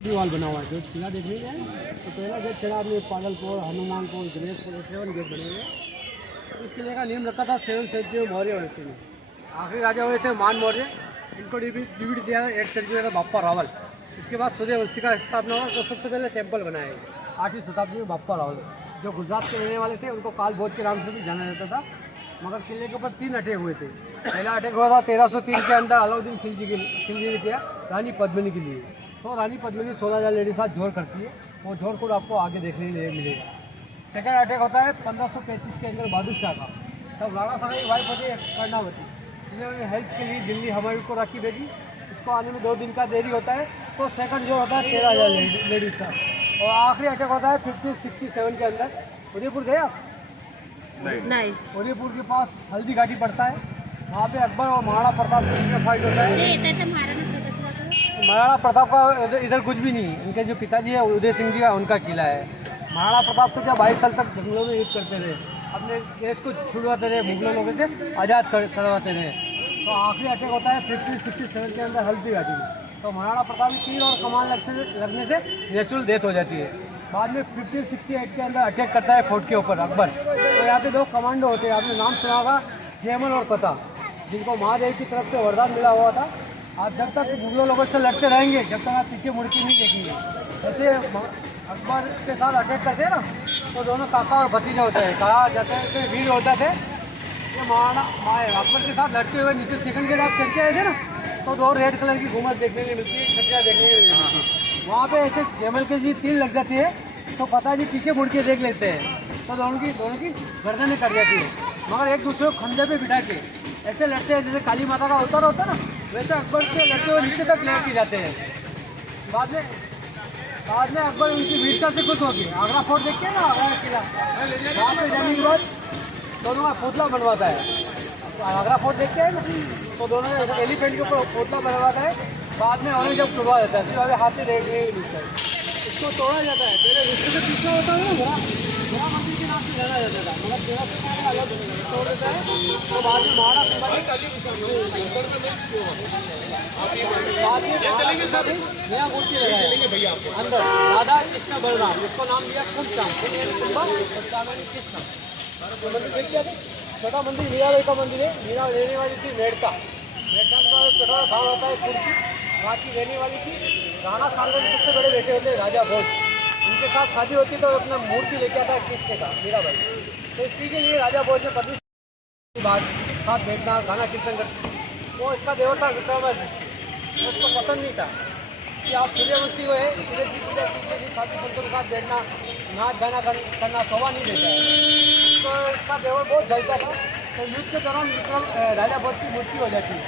दीवार बना हुआ है जो किला देखने जाए तो पहला गेट चढ़ा आपने पागलपुर, हनुमानपुर, गणेशपुर, 7 गेट बने हुए। इस किले का नियम रखा था 7 सेंचुरी मौर्य वंश में। आखिरी राजा हुए थे मान मौर्य, इनको डिविड दिया 8 सेंचुरी का बाप्पा रावल। इसके बाद सूर्यवंशी का स्थापना हुआ तो सबसे पहले टेम्पल बनाया गया 8वीं शताब्दी में बाप्पा रावल, जो गुजरात के रहने वाले थे। उनको काल भोज के नाम से भी जाना जाता था। मगर किले के ऊपर 3 अटैक हुए थे। पहला अटैक हुआ था 1303 के अंदर अलाउद्दीन खिलजी ने किया रानी पद्मिनी के लिए। तो रानी पद्मिनी 16,000 लेडीज साथ जोड़ करती है। वो जोड़ कोड आपको आगे देखने के लिए मिलेगा। सेकंड अटैक होता है 1535 के अंदर बहादुर शाह का। तब राणा साहब की वाइफ होती है कर्णावती, इन्होंने हेल्प के लिए दिल्ली हमायूं को राखी भेजी। इसको आने में 2 दिन का देरी होता है। तो सेकंड जो होता है 13,000 लेडीज का। और आखिरी अटैक होता है 1567 के अंदर। उदयपुर गए आप? नहीं। उदयपुर के पास हल्दी घाटी पड़ता है, वहाँ पे अकबर और महाराणा प्रताप का फाइट होता है। महाराणा प्रताप का इधर कुछ भी नहीं, इनके जो पिताजी है उदय सिंह जी का, उनका किला है। महाराणा प्रताप तो क्या 22 साल तक जंगलों में युद्ध करते रहे, अपने देश को छुड़वाते रहे, मुगलों लोगों से आज़ाद करवाते रहे। तो आखिरी अटैक होता है 1567 के अंदर हल्दी घाटी में। तो महाराणा प्रताप की तीर और कमान लगने से नेचुरल डेथ हो जाती है। बाद में 1568 के अंदर अटैक करता है फोर्ट के ऊपर अकबर। तो यहाँ पे 2 कमांडो होते हैं, आपने नाम सुना होगा, जयमल और पता, जिनको महादेव की तरफ से वरदान मिला हुआ था। आप जब तक मुगलों लोगों से लड़ते रहेंगे, जब तक आप पीछे मुड़ के नहीं देखेंगे। जैसे अकबर के साथ अटैक करते हैं ना, तो दोनों काका और भतीजा होते हैं। कहा जाता है कि वीर होता थे। ये महाराणा अकबर के साथ लड़ते हुए नीचे सेकंड के साथ चढ़ के आए थे ना, तो 2 रेड कलर की घूमत देखने को मिलती है, छज्जा देखने को मिलती है। वहाँ पे ऐसे जयमल के जी तीर लग जाती है, तो पता जी पीछे मुड़ के देख लेते हैं, तो दोनों की गर्दनें कट जाती है। मगर एक दूसरे को खंडे पे बिठा के ऐसे लड़ते हैं, जैसे काली माता का अवतार होता है ना, वैसे अकबर के लड़ते हुए नीचे तक लेट के जाते हैं। बाद में अकबर उनकी वीरता से खुश होगी। आगरा फोर्ट देखते हैं ना, आगरा किला, वहाँ पे जाने के बाद दोनों का पुतला बनवाता है। तो आगरा फोर्ट देखते हैं ना, तो दोनों एलिफेंट के ऊपर पुतला बनवाता है। बाद में उन्हें जब तोड़ा जाता है, फिर अभी हाथ से देखने मिलता है, इसको तोड़ा जाता है। पहले रिश्ते से पीछे होता है ना, बड़ा मंदिर के नाम से जाना जाता था, मगर तेरा से अलग तोड़ देता है। तो बाद में महाराणा कुंभारी नया मूर्ति लगाया अंदर, राधा कृष्ण बलराम, जिसको नाम दिया कुंभ कृष्ण। मंदिर देखिए, छोटा मंदिर मीराबाई का मंदिर है। मीरा रहने वाली थी मेड़का का छोटा गाँव होता है कुर्सी, वहाँ की रहने वाली थी। राणा सागर के सबसे बड़े बेटे होते राजा भोज, उनके साथ शादी होती तो अपना मूर्ति लेके आता है कृष्ण का, मीराबाई। तो इसी के लिए राजा भोज ने पति की बात साथ बैठना, गाना कीर्तन करते। वो इसका देवता विक्रमादित्य, उसको पसंद नहीं था कि आप सूर्यवंशी को है साथी संतों के साथ बैठना, नाच गाना करना शोभा नहीं देता है। तो इसका देवर बहुत जलता था। तो युद्ध के दौरान राजा भोज की मृत्यु हो जाती है।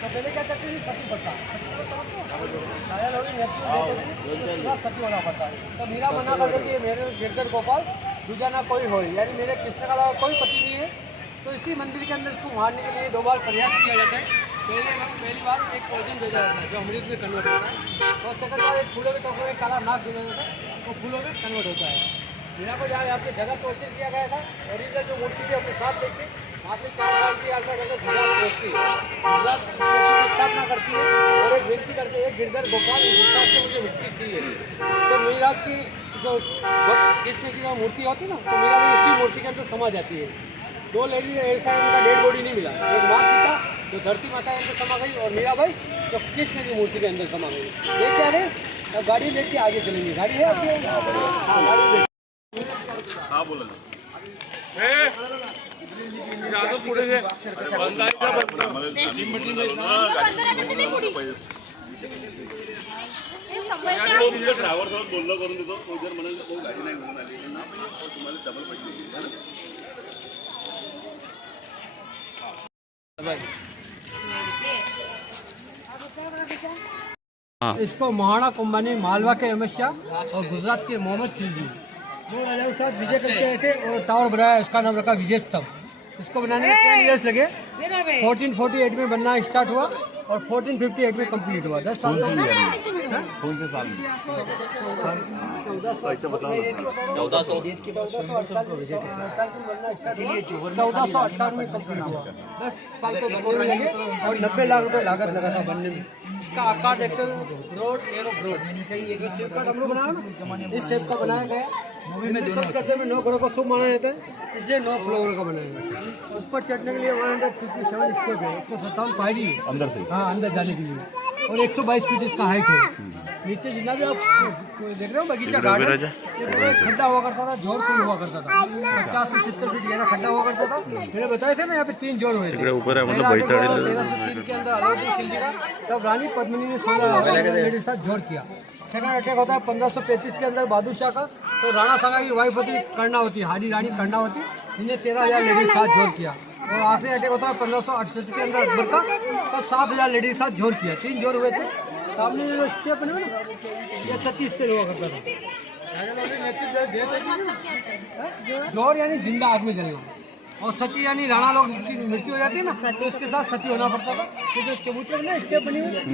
तो पहले क्या करते थे, सती पड़ता राजा लोग सती होना पड़ता है। तो मीरा मना कर देती है, मेरे गिरधर गोपाल दूजा ना कोई हो, यानी मेरे कृष्ण का अलावा कोई पति नहीं है। तो इसी मंदिर के अंदर इसको मारने के लिए 2 बार प्रयास किया जाता है। पहली बार एक पॉइजन भेजा जाता है जो अमृत में कन्वर्ट होता है, और सेकंड बार एक फूलों के टोकरे में काला नाक भेजा जाता है, वो फूलों में कन्वर्ट होता है। मीरा को जहाँ यहाँ पे जगह टॉर्चर किया गया था, ओरिजिनल जो मूर्ति थी अपने साथ लेके वहाँ से 4 साल की आशा करके गुजरात पहुँचती है, गुजरात की स्थापना करती है और एक विनती करती है, गिरधर गोपाल गुजरात से मुझे मिट्टी चाहिए। तो मीरा की जो कृष्ण की जो मूर्ति होती है ना, तो मीरा भी इसी मूर्ति के अंदर समा जाती है। 2 लेडीज ऐसा उनका डेड बॉडी नहीं मिला, एक माँ सीता जो धरती माता के अंदर समा गई, और मीराबाई जो कृष्ण की मूर्ति के अंदर समा गई। देख क्या रहे, अब गाड़ी लेके आगे चलेंगे। गाड़ी है आपके? हाँ, गाड़ी। हाँ बोला पुढे ड्रायव्हर सोबत बोलणं करून देतो, तो जर म्हणाल तो गाडी नाही म्हणून आली ना, तुम्हाला डबल पैसे इसको महाराणा कुंभानी, मालवा के अमित शाह और गुजरात के मोहम्मद खिलजी 2 राजाओं के साथ विजय करके आए थे और टावर बनाया, इसका नाम रखा विजय स्तंभ। इसको बनाने में 10 इयर्स लगे। 1448 में बनना स्टार्ट हुआ और 1458 में कंप्लीट हुआ। 10 साल कौन से साल में? 1400 बताओ ना। 1458 में कंप्लीट हुआ। 10 साल तो बनने में लगे और 90 लाख रुपए लागत लगा था बनने में। इसका आकार देखते हो, ब्रॉड एरो ब्रॉड जो शेप का डमरू बनाया ना, इस शेप का बनाया गया। मूवी में दोनों करते में 9 करोड़ का शुभ माना जाता है, इसलिए 9 फ्लोर का बनाया गया। उस पर चढ़ने के लिए 157 स्टेप है, 157 पायरी है अंदर से। हाँ अंदर जाने के लिए, और 122 फीट इसका हाइट है। नीचे जितना भी आप देख रहे हो बगीचा गार्डन, खड्डा हुआ करता था, जोर पुल हुआ करता था, 50 से 70 फीट गहरा खड्डा हुआ करता था। मैंने बताया था ना यहाँ पे 3 जोर हुए थे। 1303 के अंदर अलाउद्दीन खिलजी का, तब रानी पद्मिनी ने 16 लेडीज के साथ जोर किया। सेकंड अटैक होता है 1535 के अंदर बहादुर शाह का, तो राणा सांगा की वाइफ होती कर्णावती, हाडी रानी कर्णावती, इन्हें 13,000 लेडीज के साथ जोर किया। और आखिरी अटैक होता है 1568 के अंदर अकबर का, तब 7,000 लेडीज के साथ जोर किया। 3 जोर हुए थे। सामने जो स्टेप बने हुए ना, ये 36 से हुआ करता था। जोर यानी जिंदा आग में जलना, और सती यानी राणा लोग की मृत्यु हो जाती है ना, तो उसके साथ सती होना पड़ता था। तो जो चबूतरे में स्टेप बनी हुई है,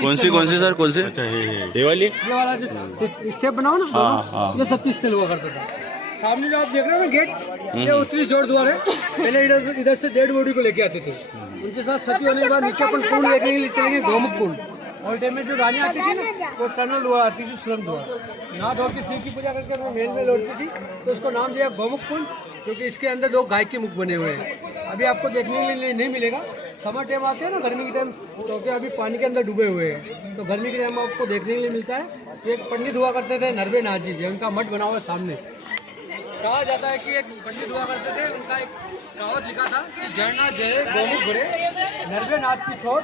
कौन सी सर कौन से? ये वाली? ये वाला जो स्टेप बनाओ ना, ये 36 से हुआ करता था। सामने जो आप देख रहे हो ना गेट, ये उत्तरी जोड़ द्वार है। पहले इधर से डेड बॉडी को लेके आते थे, उनके साथ सती होने के बाद नीचे अपन कुंड लेने के लिए चलेंगे, गोमुख कुंड। और टाइम में जो रानी आती थी ना, वो टनल हुआ आती थी, सुरंग हुआ, नहा धो के शिव की पूजा करके वो मेल में लौटती थी, तो उसको नाम दिया गोमुख कुंड, क्योंकि इसके अंदर 2 गाय के मुख बने हुए हैं। अभी आपको देखने के लिए नहीं मिलेगा, समर टाइम आते हैं ना, गर्मी के टाइम, क्योंकि अभी पानी के अंदर डूबे हुए हैं, तो गर्मी के टाइम आपको देखने के लिए मिलता है। एक पंडित हुआ करते थे नरवे नाथ जी, उनका मठ बना हुआ है सामने। कहा जाता है कि एक पंडित हुआ करते थे, उनका एक कहावत लिखा था कि जयनाथ जय गोमुख भरे, नरवे नाथ की छोट,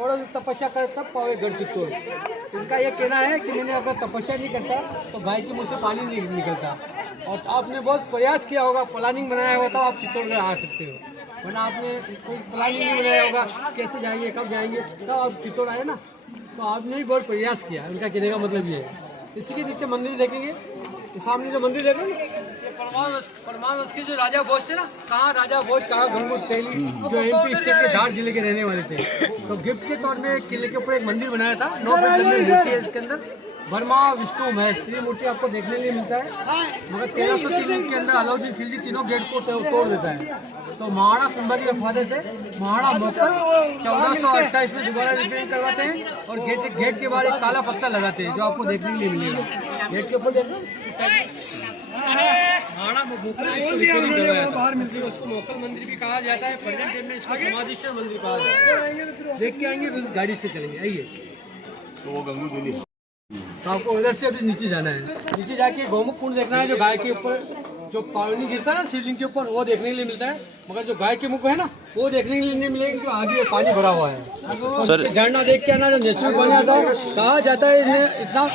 और तपस्या करे तब पावे गढ़ चित्तौड़। इनका ये कहना है कि मैंने अगर तपस्या नहीं करता तो गाय के मुँह से पानी नहीं निकलता, और आपने बहुत प्रयास किया होगा, प्लानिंग बनाया होगा, तब आप चित्तौड़गढ़ आ सकते हो, वरना आपने कोई प्लानिंग नहीं बनाया होगा कैसे जाएंगे, कब जाएंगे, तब आप चित्तौड़ आए ना, तो आपने भी बहुत प्रयास किया। उनका कहने का मतलब ये है। इसी के नीचे मंदिर देखेंगे, सामने जो मंदिर देख रहे हैं परमावश के जो राजा भोज थे ना, कहाँ राजा भोज, कहाँ गंगूर तेली, जो MP स्टेट के धार जिले के रहने वाले थे, तो गिफ्ट के तौर में किले के ऊपर एक मंदिर बनाया था। 9 मूर्ति है इसके अंदर, ब्रह्मा विष्णु महेश, 3 मूर्ति आपको देखने के लिए मिलता है। मगर 1303 के अंदर अलाउद्दीन खिलजी तीनों गेट को तोड़ देता है। तो महाराणा कुंभा की रखवाले थे, महाराणा मोकर 1428 में दोबारा रिपेयरिंग करवाते हैं, और गेट के बाहर एक काला पत्थर लगाते हैं, जो आपको देखने के लिए मिलेगा। गेट के ऊपर देखो महाराणा मोकर उसको मोकल मंदिर भी कहा जाता है। प्रेजेंट टाइम में इसको समाधीश्वर मंदिर कहा जाता है। देख के आएंगे तो गाड़ी से चलेंगे, आइए। तो वो गंगू दिल्ली। तो आपको उधर से अभी नीचे जाना है, नीचे जाके गोमुख कुंड देखना है, जो गाय के ऊपर जो पानी गिरता है ना शिवलिंग के ऊपर, वो देखने के लिए मिलता है। मगर जो गाय के मुख है ना, वो देखने के लिए नहीं मिलेगा, क्योंकि आगे पानी भरा हुआ है। सर झरना देख के आना, जो नेचुरल पानी आता है, कहा जाता है इन्हें इतना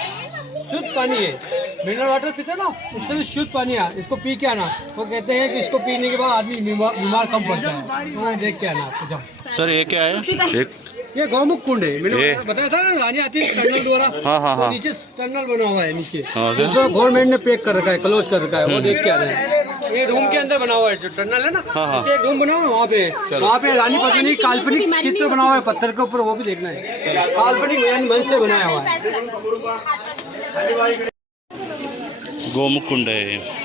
शुद्ध पानी है, मिनरल वाटर पीते ना, उससे भी शुद्ध पानी है, इसको पी के आना। वो कहते हैं कि इसको पीने के बाद आदमी बीमार कम पड़ता है, तो देख के आना आपको। जाओ सर ये क्या है? ये गौमुख कुंड है, मैंने बताया था ना, रानी आती है टनल द्वारा। तो नीचे टनल बना हुआ है नीचे, जो गवर्नमेंट ने पैक कर रखा है, क्लोज कर रखा है, वो देख के आ रहे हैं। ये रूम के अंदर बना हुआ है जो टनल है ना, नीचे एक रूम बना हुआ है, वहाँ पे रानी पद्मिनी काल्पनिक चित्र बना हुआ है पत्थर के ऊपर, वो भी देखना है। काल्पनिक मन से बनाया हुआ है। गोमुख कुंड है।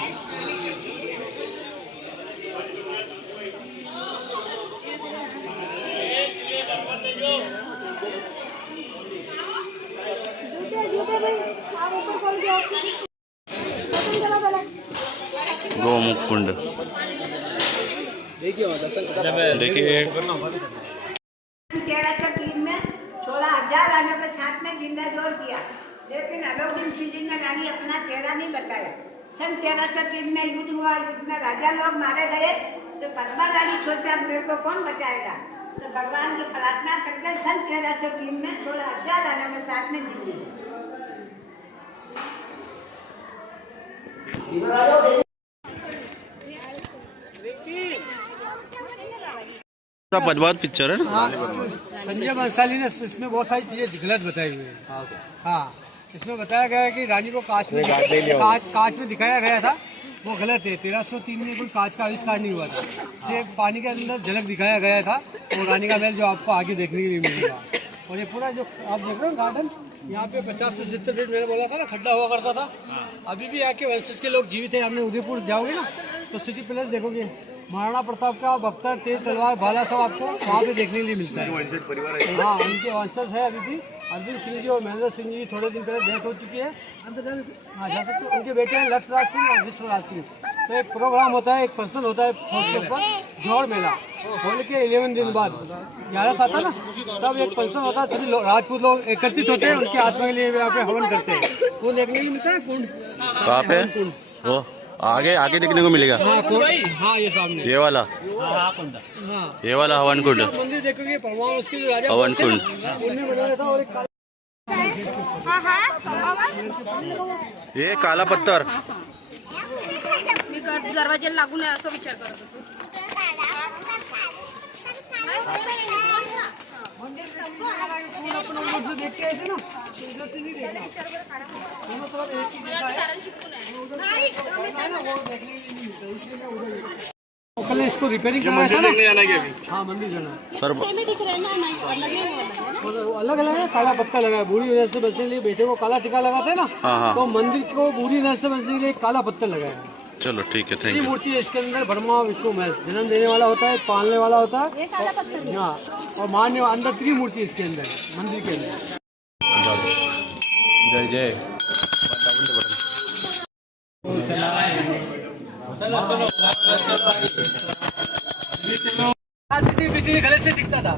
गोमुख कुंड देखिए 1303 में 16,000 रानियों के साथ में जिंदा जोर किया, लेकिन अलाउद्दीन खिलजी ने रानी अपना चेहरा नहीं बताया। सन 1303 में युद्ध हुआ, युद्ध में राजा लोग मारे गए, तो पद्मा रानी सोचा मेरे को कौन बचाएगा, तो भगवान की प्रार्थना करके सन 1303 में 16,000 रानियों के साथ में जीती। बदबाद पिक्चर है ना। संजय बंसाली ने इसमें बहुत सारी चीजें गलत बताई हुई है। हाँ, इसमें बताया गया है कि रानी को कांच में दिखाया गया था, वो गलत है। 1303 में कोई कांच का आविष्कार नहीं हुआ था, सिर्फ पानी के अंदर झलक दिखाया गया था, वो रानी का महल जो आपको आगे देखने के लिए मिलेगा। और ये पूरा जो आप देख रहे हो गार्डन, यहाँ पे 50 से 70 फीट मैंने बोला था ना खड्डा हुआ करता था। अभी भी यहाँ के वंशज के लोग जीवित है। हमने उदयपुर जाओगे ना तो सिटी पैलेस देखोगे, महाराणा प्रताप का बख्तर, तेज तलवार, भाला सब आपको वहाँ पे देखने के लिए मिलता है। हाँ, उनके वंशज है अभी भी। अर्जुन सिंह जी और महेंद्र सिंह जी थोड़े दिन पहले डेथ हो चुकी है। हाँ, जा सकते हो। उनके बेटे हैं लक्ष्यराज सिंह और विश्वराज सिंह। तो एक प्रोग्राम होता है, एक फंक्शन होता है फोर्ट के ऊपर, जोड़ मेला। होली के 11 दिन बाद 11 आता ना, तब एक फंक्शन होता है। सभी राजपूत लोग एकत्रित होते हैं, उनकी आत्मा के लिए यहाँ पे हवन करते हैं। कुंड देखने को मिलता है। कुंड कहाँ पे? वो आगे आगे देखने को मिलेगा। हाँ, कुंड। हाँ, ये सामने ये वाला, हाँ, ये वाला हवन कुंड, मंदिर देखोगे। परमार उसके जो राजा हवन कुंड। उनने बनाया था। और एक ये काला पत्थर दरवाजे लागून आहे असं विचार करत होतो. अपन उधर से देख के आए थे ना, तो इधर से नहीं देखा। दोनों तरफ एक ही दिशा है। उधर ना वो देखने के लिए नहीं मिलता, इसलिए मैं उधर गया। कल इसको रिपेयरिंग करवाया था ना। जाना है अभी? हाँ, मंदिर जाना है। सर। अलग अलग है। काला पत्ता लगा है। बुरी नजर से बचने के लिए बेटे को काला टीका लगाते हैं ना, हाँ। तो मंदिर को बुरी नजर से बचने के लिए काला पत्थर लगाया है। चलो ठीक है, थैंक ये यू। मूर्ति है, इसके अंदर ब्रह्मा विष्णु महेश, जन्म देने वाला होता है, पालने वाला होता है। हाँ, और मारने वाला, अंदर 3 मूर्ति इसके अंदर, मंदिर के अंदर। जय जय। बिजली गलत से दिखता था।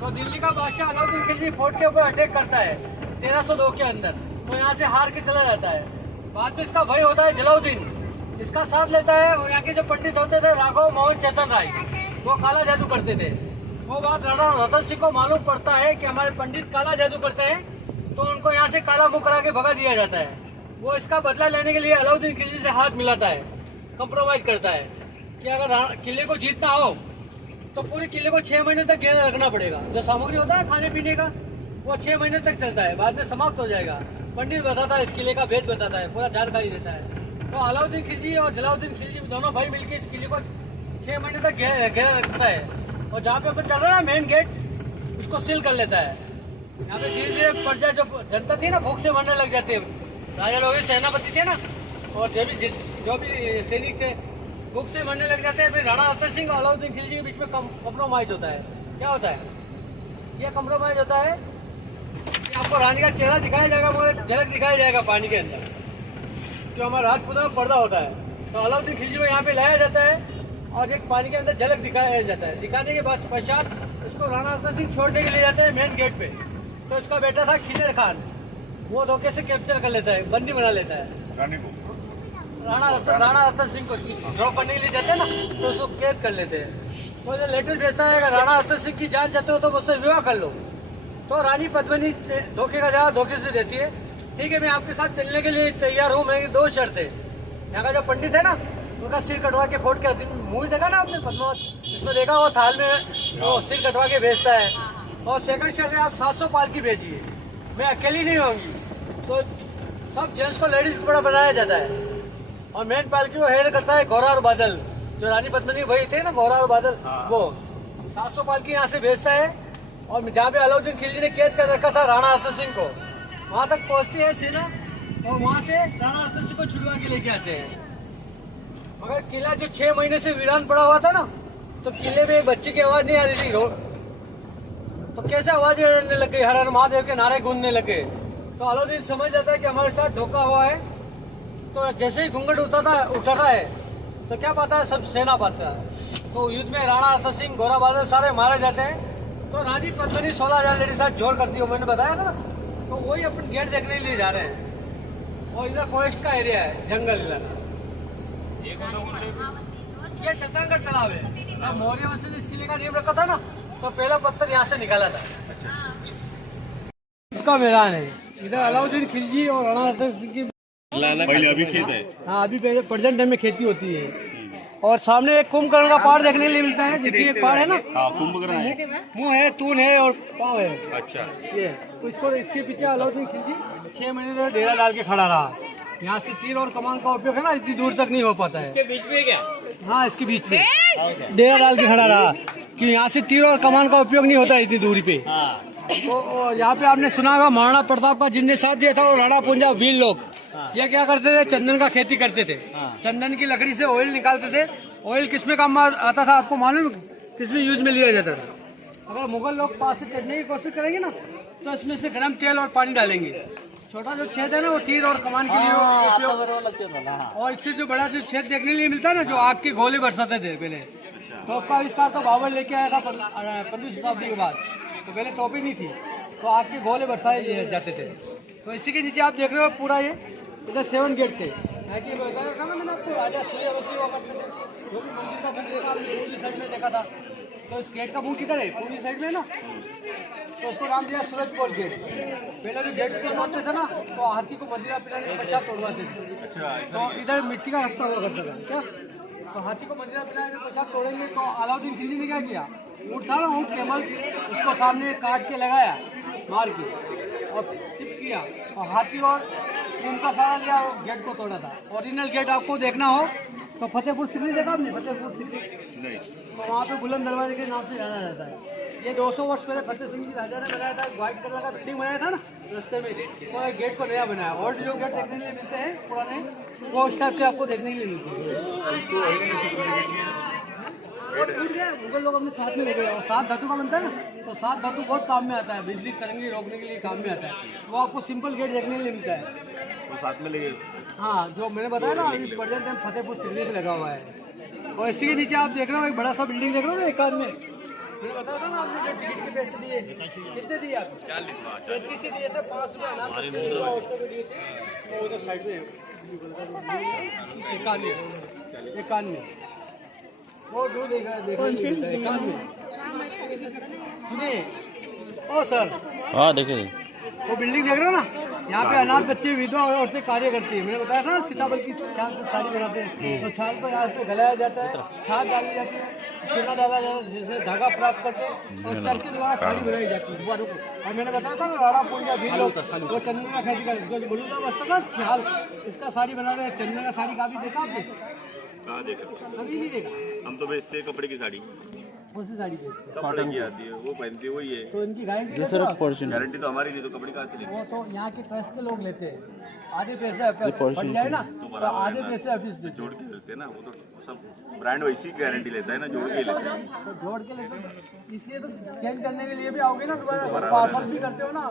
तो दिल्ली का बादशाह अलाउद्दीन खिलजी फोर्ट के ऊपर अटैक करता है 1302 के अंदर। तो यहाँ से हार के चला जाता है। बाद में इसका भाई होता है जलाउद्दीन, इसका साथ लेता है। और यहाँ के जो पंडित होते थे राघव मोहन चेतन राय, वो काला जादू करते थे। वो बात राणा रतन सिंह को मालूम पड़ता है कि हमारे पंडित काला जादू करते हैं, तो उनको यहाँ से काला मुंह करा के भगा दिया जाता है। वो इसका बदला लेने के लिए अलाउद्दीन खिलजी से हाथ मिलाता है, कंप्रोमाइज करता है कि अगर किले को जीतना हो तो पूरे किले को 6 महीने तक घेरा रखना पड़ेगा। जो सामग्री होता है खाने पीने का, वो 6 महीने तक चलता है, बाद में समाप्त हो जाएगा। पंडित बताता है, इस किले का भेद बताता है, पूरा जानकारी देता है। तो अलाउद्दीन खिलजी और जलाउद्दीन खिलजी दोनों भाई मिलकर इस किले को 6 महीने तक घेरा रखता है। और जहाँ पे अपन चल रहा है मेन गेट, उसको सील कर लेता है। यहाँ पे धीरे धीरे प्रजा जो जनता थी ना, भूख से मरने लग जाते हैं। राजा लोग सेनापति थे ना, और जो भी सैनिक थे, भूख से मरने लग जाते हैं। फिर राणा रतन सिंह और अलाउद्दीन खिलजी के बीच में कम्प्रोमाइज होता है। क्या होता है? ये कम्प्रोमाइज होता है कि आपको रानी का चेहरा दिखाया जाएगा, वो झलक दिखाया जाएगा पानी के अंदर, जो हमारा राजपूतों में पर्दा होता है। तो अलाउद्दीन खिलजी को यहाँ पे लाया जाता है और एक पानी के अंदर झलक दिखाया जाता है। दिखाने के बाद पश्चात इसको राणा रतन सिंह छोड़ने के लिए जाते हैं मेन गेट पे। तो इसका बेटा था खिजर खान, वो धोखे से कैप्चर कर लेता है, बंदी बना लेता है रानी को। राणा रतन सिंह को ड्रॉप करने के लिए जाते हैं ना, तो उसको कैद कर लेते हैं। तो ये लेटर भेजता है, अगर राणा रतन सिंह की जान चाहते हो तो मुझसे विवाह कर लो। तो रानी पद्मिनी धोखे का जवाब धोखे से देती है, ठीक है मैं आपके साथ चलने के लिए तैयार हूँ, मेरी 2 शर्तें। यहाँ का जो पंडित है ना, उनका सिर कटवा के फोर्ट के मूवी देखा ना आपने पद्मावत, इसमें देखा वो थाल में वो सिर कटवा के भेजता है। और सेकंड शर्त है, आप 700 पालकी भेजिए, मैं अकेली नहीं होंगी। तो सब जेंट्स को लेडीज कपड़ा बनाया जाता है। और मेन पालकी को हेड करता है घोड़ा और बादल, जो रानी पद्मिनी भाई थे ना, घोड़ा और बादल, वो 700 पालकी यहाँ से भेजता है। और जहाँ पे अलाउद्दीन खिलजी ने कैद कर रखा था राणा रतन सिंह को, वहां तक पहुंचती है सेना और वहां से राणा रतन सिंह को छुड़वा के लेके आते हैं। मगर किला जो 6 महीने से वीरान पड़ा हुआ था ना, तो किले में एक बच्चे की आवाज नहीं आ रही थी। तो कैसे आवाज आने लग गई, हर हर महादेव के नारे गूंजने लगे। तो अलाउद्दीन समझ जाता है कि हमारे साथ धोखा हुआ है। तो जैसे ही घूंघट उठाता है तो क्या पाता है, सब सेना पाता है। तो युद्ध में राणा रतन सिंह, घोड़ा बादल सारे मारे जाते हैं। तो रानी पद्मिनी 16,000 लेडी साथ जोड़ करती है, मैंने बताया ना। तो वही अपन गेट देखने के लिए जा रहे हैं। और इधर फॉरेस्ट का एरिया है, जंगल इलाका। ये छत्तरगढ़ तालाब है। जब मौर्य वंश ने इस किले का नियम रखा था ना, तो पहला पत्थर यहाँ से निकाला था। इसका मैदान है। इधर अलाउद्दीन खिलजी और राणा रतन सिंह की अभी खेत है। हाँ, अभी प्रेजेंट टाइम में खेती होती है। और सामने एक कुंभकर्ण का पहाड़ देखने के लिए मिलता है, जिसकी एक पहाड़ है ना, कुंभकर्ण है, मुंह है, तून है और पाँव है। अच्छा। ये तो इसको, इसके पीछे अलाउद्दीन खिलजी 6 महीने तक डेरा डाल के खड़ा रहा। यहाँ से तीर और कमान का उपयोग है ना, इतनी दूर तक नहीं हो पाता है। इसके बीच में क्या? हाँ, इसके बीच में डेरा डाल के खड़ा रहा कि यहाँ से तीर और कमान का उपयोग नहीं होता है इतनी दूरी पे। तो यहाँ पे आपने सुना होगा महाराणा प्रताप का जिनने साथ दिया था वो राणा पुंजा वीर लोग। ये क्या करते थे, चंदन का खेती करते थे। चंदन की लकड़ी से ऑयल निकालते थे। ऑयल किसमें काम आता था आपको मालूम है? किसमें यूज में लिया जाता था? अगर मुगल लोग पास से चढ़ने की कोशिश करेंगे ना तो इसमें से गर्म तेल और पानी डालेंगे। छोटा जो छेद है ना वो तीर और कमान के लिए उपयोग, और इससे जो बड़ा जो छेद देखने के लिए मिलता है ना, जो आग के गोले बरसाते थे पहले। तोप का आविष्कार तो बाबर लेके आया था 15वीं शताब्दी के बाद। तो पहले तोपें नहीं थी, तो आग के गोले बरसाए जाते थे। तो इसी के नीचे आप देख रहे हो पूरा ये इधर 7 गेट थे। है कि बताया था ना मैंने आपको, राजा सूर्यवंशी हुआ करते थे, जो भी मंदिर का मुख देखा आपने पूरी साइड में देखा था। तो इस गेट का मुख किधर है? पूरी साइड में ना, तो उसको नाम दिया सूरजपोल गेट। पहले जो गेट को तोड़ते थे ना तो हाथी को मदिरा पिलाने के पश्चात तोड़वाते थे। तो इधर मिट्टी का रास्ता हुआ करता था क्या, तो हाथी को मदिरा पिलाने के पश्चात तोड़ेंगे। तो अलाउद्दीन खिलजी ने क्या किया, ऊँट था ना, ऊँट कैमल, उसको सामने काट के लगाया मार के और टिप किया और हाथी और उनका सारा लिया और गेट को तोड़ा था। ओरिजिनल गेट आपको देखना हो तो फतेहपुर सिकरी देखा आपने? फतेहपुर सिकरी नहीं, तो वहाँ पे बुलंद दरवाजे के नाम से जाना जाता है। ये 200 वर्ष पहले फतेह सिंह जी राजा ने बनाया था। व्हाइट कलर का बिल्डिंग बनाया था ना रास्ते में, तो गेट को नया बनाया। और जो गेट देखने के लिए मिलते हैं पुराने, वो उस टाइप के आपको देखने के लिए मिलते हैं। मुगल लोग अपने साथ में लेके गए। और 7 धातु का बनता है ना, तो 7 धातु बहुत काम में आता है, बिजली तरंगे रोकने के लिए काम में आता है। वो आपको सिंपल गेट देखने के लिए मिलता है वो साथ में लेके। हाँ, जो मैंने बताया ना अभी प्रेजेंट टाइम फतेहपुर सिकरी पे लगा हुआ है। और इसी के नीचे आप देख रहे हो एक बड़ा सा बिल्डिंग देख रहे हो ना, एक आदमी मैंने बताया था ना आपने जो टिकट के पैसे दिए कितने दिए आप? 35 ही दिए थे, 5 रुपये अनाज को दिए थे। वो उधर साइड में 91 वो दूध कौन से सुनिए ओ सर। हाँ देखिए वो बिल्डिंग देख रहे हो ना, यहाँ पे अनाथ बच्चे विधवा और औरतें कार्य करती है। मैंने बताया था ना सीताबल की छाल से साड़ी बनाते हैं। तो छाल को यहाँ से गलाया जाता है, छाल डाली जाती है, चूना डाला जाता है, जिससे धागा प्राप्त करके और चरखे द्वारा साड़ी बनाई जाती है। और मैंने बताया था ना राणा पुंजा भी लोग वो चंदन का खेती करते बोलूँ ना छाल इसका साड़ी बना रहे हैं। चंदन का साड़ी का भी देखा आपने? कहाँ देखा? कभी नहीं देखा। हम तो बेचते हैं कपड़े की साड़ी। कौन सी साड़ी बेचते? कपड़े की आती है, वो पहनती है, वही है। तो इनकी गारंटी गारंटी तो हमारी नहीं, तो कपड़े कहाँ से लेंगे? वो तो यहाँ के प्रेस के लोग लेते हैं। आधे पैसे फट जाए ना तो आधे पैसे ऑफिस देते जोड़ के लेते हैं ना, वो तो सब ब्रांड वैसी गारंटी लेता है ना, जोड़ के लेता है। तो जोड़ के लेते हैं। इसलिए तो चेंज करने के लिए भी आओगे ना दोबारा, वापस भी करते हो ना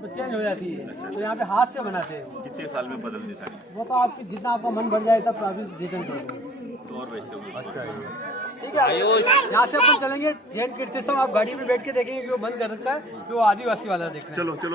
तो चेंज हो जाती है। तो यहाँ पे हाथ से बनाते हैं। कितने साल में बदलती साड़ी? वो तो आपकी जितना आपका मन बढ़ जाए तब ऑफिस रिटर्न कर दो। तो और बेचते हो? ठीक है, यहाँ से अपन चलेंगे जैन कीर्ति सिस्टम। आप गाड़ी में बैठ के देखेंगे कि वो बंद कर रखा है, कि वो आदिवासी वाला देख रहे हैं। चलो चलो।